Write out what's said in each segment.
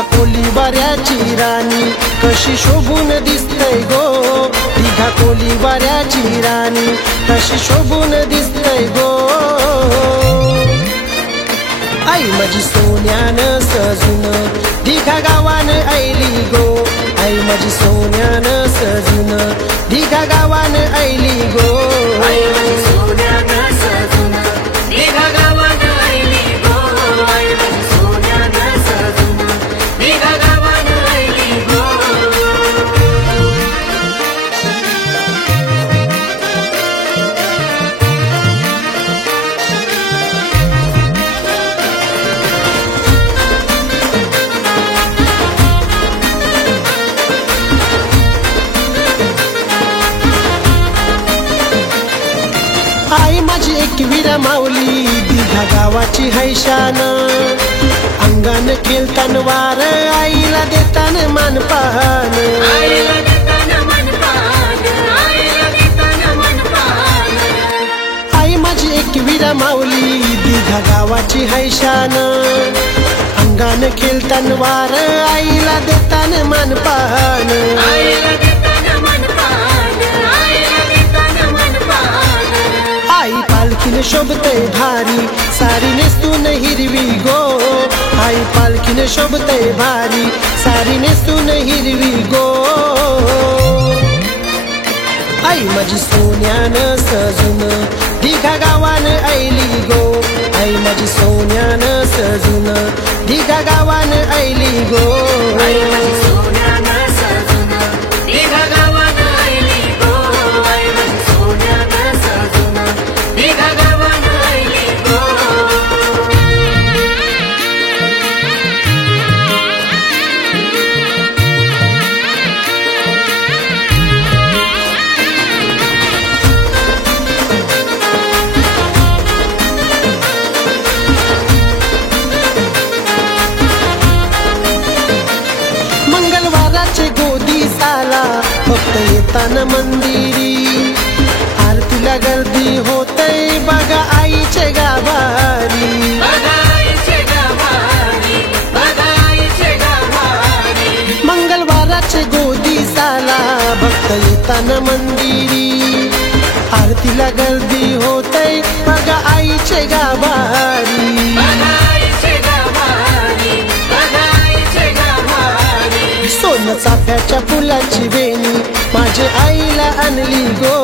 दिघा कोलीवाऱ्याची राणी कशी शोभून दिसतय गो, दिघा कोलीवाऱ्याची राणी कशी शोभून दिसतय गो। आई माझी सोन्यानं सजून दिघा गावानं आईली गो, आई माझी सोन्यानं सजून दिघा गावानं आईली गो। आई माझी सोन्यानं सजून दिघा गावानं आईली गो, आई माझी सोन्यानं सजून दिघा गावानं आईली गो। आई माझी एकविरा माऊली दिघा गावाची हैशान, अंगान खेळतान वार आईला देतान मानपान। आईला देताना मनपान, आईला देताना मनपान। आई माझी एकविरा माऊली दिघा गावाची हैशान, अंगान खेळतान वार आईला देतान मानपान। आईला देताना मनपान, आईला देताना मनपान। आई पालखीने शोभतय भारी सारी नेसून हिरवी गो, आई पालखीने शोभतय भारी सारी नेसून हिरवी गो। आई माझी सोन्यानं सजून दिघा गावानं आईली गो, आई माझी सोन्यानं सजून दिघा गावानं आईली गो। आई माझी सोन्यानं सजून दिघा गावानं आईली गो, आई माझी सोन्यानं सजून दिघा गावानं आईली गो। मंगळवाराचे गोदी साला फक्त येताना मंदिरी, आरतीला गर्दी होतय बघा आईचे गाभारी। बघा आईचे गाभारी, बघा आईचे गाभारी। मंगळवाराचे गोदी साला भक्त येताना मंदिरी, आरतीला गर्दी होतय बघा आईचे गाभारी। बघा आईचे गाभारी, बघा आईचे गाभारी। सोन चाफ्याच्या फुलाची वेणी माझे आईला आणली गो,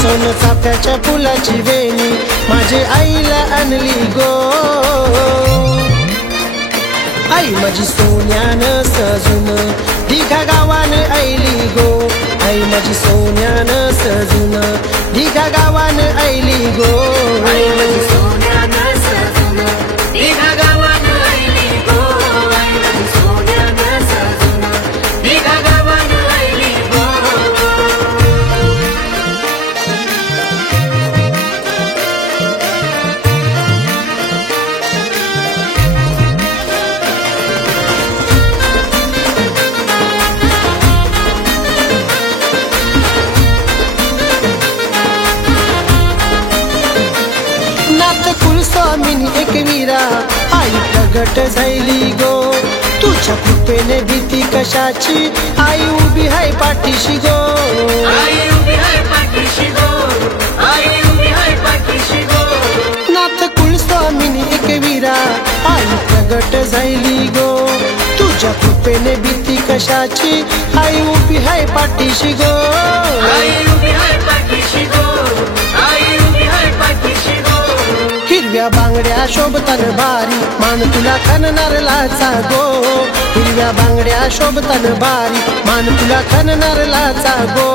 सोन चाफ्याच्या फुलाची वेणी माझे आईला आणली गो। आई माझी सोन्यानं सजून दिघा गावानं आईली गो, आई माझी सोन्यानं सजून दिघा गावानं आईली गो। आई माझी सोन्यानं सजून दिघा गावानं आईली गो, आई माझी सोन्यानं सजून दिघा गावानं आईली गो। नाथ कुलस्वामिनी एकवीरा आई प्रगट झाली गो, तुझ्या कृपेने भीती कशाची आई उभी आहे पाठीशी गो। आई उभी आहे पाठीशी गो, आई उभी आहे पाठीशी गो। नाथ कुलस्वामिनी एकवीरा आई प्रगट झाली गो, तुझ्या कृपेने भीती कशाची आई उभी आहे पाठीशी गो। आई उभी आहे पाठीशी गो, आई उभी आहे पाठीशी गो। हिरव्या बांगड्या शोभतान भारी मान तुला खणणार लाचा गो, हिरव्या बांगड्या शोभतान भारी मान तुला खणणार लाचा गो।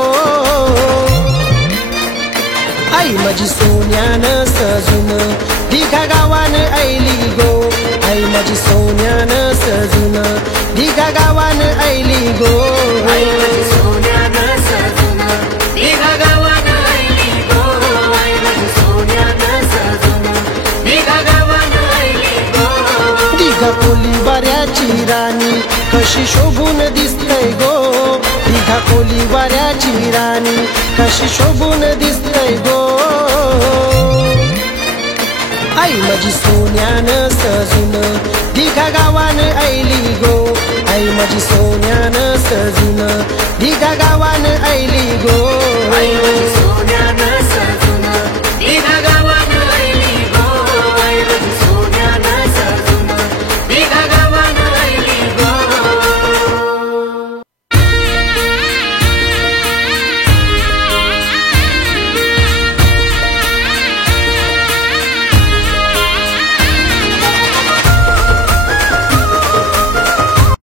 आई माझी सोन्यानं सजून दिघा गावानं आईली गो, आई माझी सोन्यानं सजून दिघा गावानं आईली गो। आई माझी सोन्यानं सजून दिघा गावानं आईली गो, आई माझी सोन्यानं सजून दिघा गावानं आईली गो। दिघा कोलीवाऱ्याची राणी कशी शोभून दिसतय गो, दिघा कोलीवाऱ्याची राणी कशी शोभून दिसतय गो। आई माझी सोन्यानं सजून दिघा गावानं आईली गो आई माझी सोन्यानं सजून दिघा गावानं